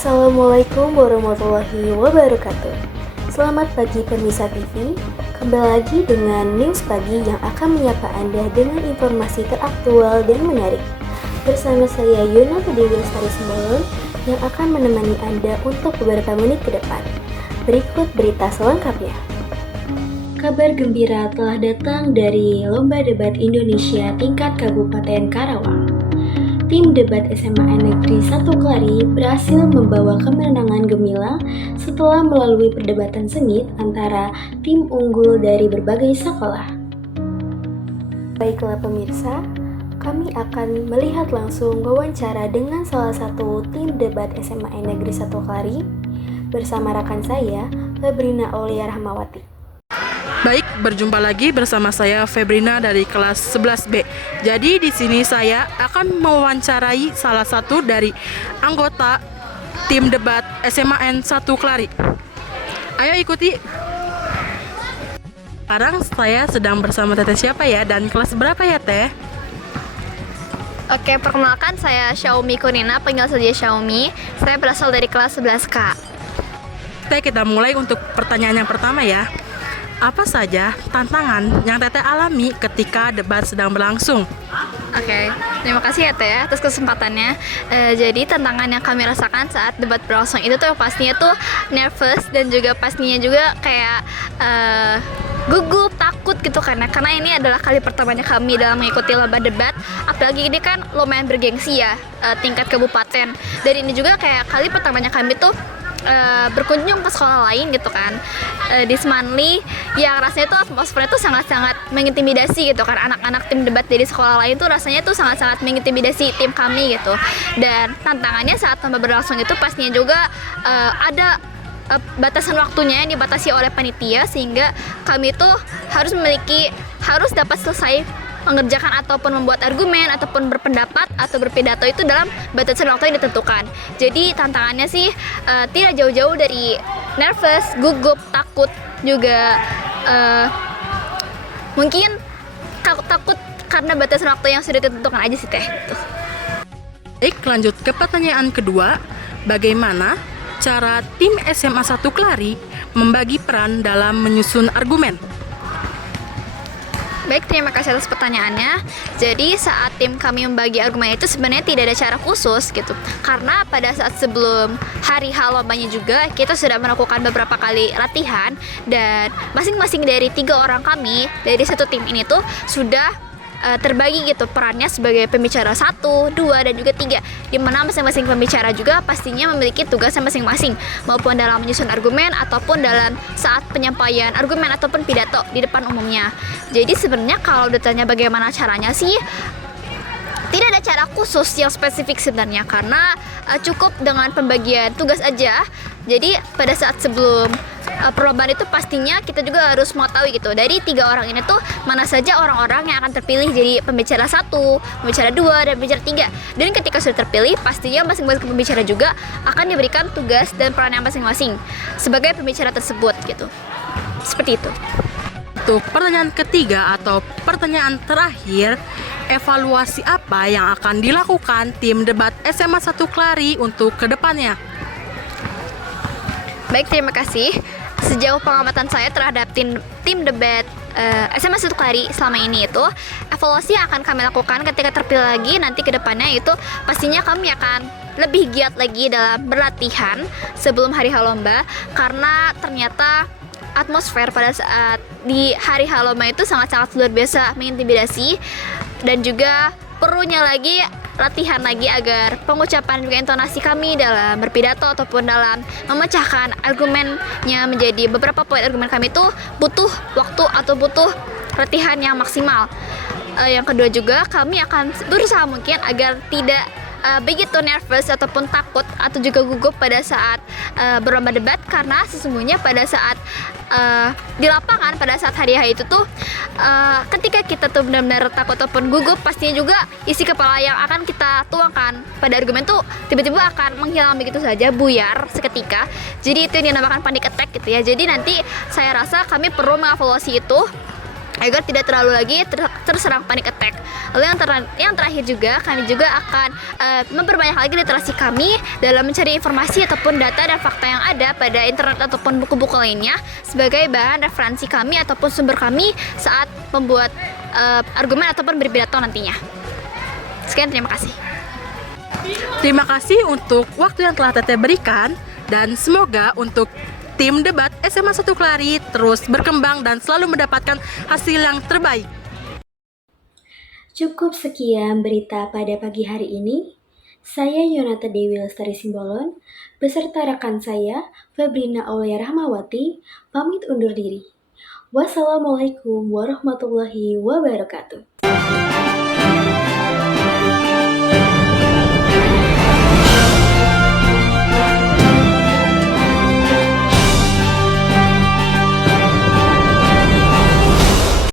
Assalamualaikum warahmatullahi wabarakatuh. Selamat pagi pemirsa TV. Kembali lagi dengan News Pagi yang akan menyapa Anda dengan informasi teraktual dan menarik. Bersama saya Yuna Dewi Lestari Sembolon yang akan menemani Anda untuk beberapa menit ke depan. Berikut berita selengkapnya. Kabar gembira telah datang dari Lomba Debat Indonesia tingkat Kabupaten Karawang. Tim debat SMA Negeri 1 Kelari berhasil membawa kemenangan gemilang setelah melalui perdebatan sengit antara tim unggul dari berbagai sekolah. Baiklah pemirsa, kami akan melihat langsung wawancara dengan salah satu tim debat SMA Negeri 1 Kelari bersama rekan saya, Febrina Aulia Rahmawati. Baik, berjumpa lagi bersama saya Febrina dari kelas 11B. Jadi di sini saya akan mewawancarai salah satu dari anggota tim debat SMAN 1 Kelari. Ayo ikuti. Sekarang saya sedang bersama Teteh siapa ya dan kelas berapa ya Teh? Oke, perkenalkan saya Xiaomi Kunina, panggil saja Xiaomi. Saya berasal dari kelas 11K. Teh, kita mulai untuk pertanyaan yang pertama ya. Apa saja tantangan yang Teteh alami ketika debat sedang berlangsung? Oke, terima kasih ya Teh atas kesempatannya. Jadi tantangan yang kami rasakan saat debat berlangsung itu tuh pastinya tuh nervous dan juga pastinya juga kayak gugup, takut gitu karena ini adalah kali pertamanya kami dalam mengikuti lomba debat. Apalagi ini kan lumayan bergengsi ya, tingkat kabupaten. Dan ini juga kayak kali pertamanya kami tuh berkunjung ke sekolah lain gitu kan, di Semanli, yang rasanya tuh atmosfernya tuh sangat-sangat mengintimidasi gitu kan. Anak-anak tim debat dari sekolah lain tuh rasanya tuh sangat-sangat mengintimidasi tim kami gitu. Dan tantangannya saat lomba berlangsung itu pastinya juga ada batasan waktunya yang dibatasi oleh panitia, sehingga kami tuh harus dapat selesai mengerjakan ataupun membuat argumen ataupun berpendapat atau berpidato itu dalam batasan waktu yang ditentukan. Jadi tantangannya sih tidak jauh-jauh dari nervous, gugup, takut, juga mungkin takut karena batasan waktu yang sudah ditentukan aja sih Teh. Baik, lanjut ke pertanyaan kedua. Bagaimana cara tim SMA 1 Kelari membagi peran dalam menyusun argumen? Baik, terima kasih atas pertanyaannya. Jadi saat tim kami membagi argumen itu sebenarnya tidak ada cara khusus gitu. Karena pada saat sebelum hari H lombanya juga kita sudah melakukan beberapa kali latihan, dan masing-masing dari 3 orang kami dari satu tim ini tuh sudah terbagi gitu perannya sebagai pembicara 1, 2, dan juga 3, di mana masing-masing pembicara juga pastinya memiliki tugasnya masing-masing, maupun dalam menyusun argumen ataupun dalam saat penyampaian argumen ataupun pidato di depan umumnya. Jadi sebenarnya kalau ditanya bagaimana caranya sih, tidak ada cara khusus yang spesifik sebenarnya, karena cukup dengan pembagian tugas aja. Jadi pada saat sebelum perlombaan itu pastinya kita juga harus mengetahui gitu, dari 3 orang ini tuh mana saja orang-orang yang akan terpilih jadi pembicara 1, pembicara 2, dan pembicara 3. Dan ketika sudah terpilih, pastinya masing-masing pembicara juga akan diberikan tugas dan perannya masing-masing sebagai pembicara tersebut gitu. Seperti itu. Untuk pertanyaan ketiga atau pertanyaan terakhir, evaluasi apa yang akan dilakukan tim debat SMA 1 Kelari untuk kedepannya? Baik, terima kasih. Sejauh pengamatan saya terhadap tim debat SMA 1 Kelari selama ini itu, evaluasi yang akan kami lakukan ketika terpilih lagi nanti ke depannya itu pastinya kami akan lebih giat lagi dalam berlatihan sebelum hari H lomba, karena ternyata atmosfer pada saat di hari H lomba itu sangat-sangat luar biasa mengintimidasi, dan juga perlunya lagi latihan lagi agar pengucapan juga intonasi kami dalam berpidato ataupun dalam memecahkan argumennya menjadi beberapa poin argumen kami itu butuh waktu atau butuh latihan yang maksimal. Yang kedua juga kami akan berusaha mungkin agar tidak begitu nervous ataupun takut atau juga gugup pada saat berlomba debat, karena sesungguhnya pada saat di lapangan pada saat hari H itu tuh ketika kita tuh benar-benar takut ataupun gugup, pastinya juga isi kepala yang akan kita tuangkan pada argumen tuh tiba-tiba akan menghilang begitu saja, buyar seketika. Jadi itu yang dinamakan panic attack gitu ya. Jadi nanti saya rasa kami perlu mengevaluasi itu agar tidak terlalu lagi terserang panic attack. Lalu yang terakhir juga, kami juga akan memperbanyak lagi literasi kami dalam mencari informasi ataupun data dan fakta yang ada pada internet ataupun buku-buku lainnya sebagai bahan referensi kami ataupun sumber kami saat membuat argumen ataupun berpidato nantinya. Sekian, terima kasih. Terima kasih untuk waktu yang telah Teteh berikan, dan semoga untuk tim debat SMA 1 Kelari terus berkembang dan selalu mendapatkan hasil yang terbaik. Cukup sekian berita pada pagi hari ini. Saya Yonata Dewi Lestari Simbolon, beserta rekan saya, Febrina Aulia Rahmawati, pamit undur diri. Wassalamualaikum warahmatullahi wabarakatuh.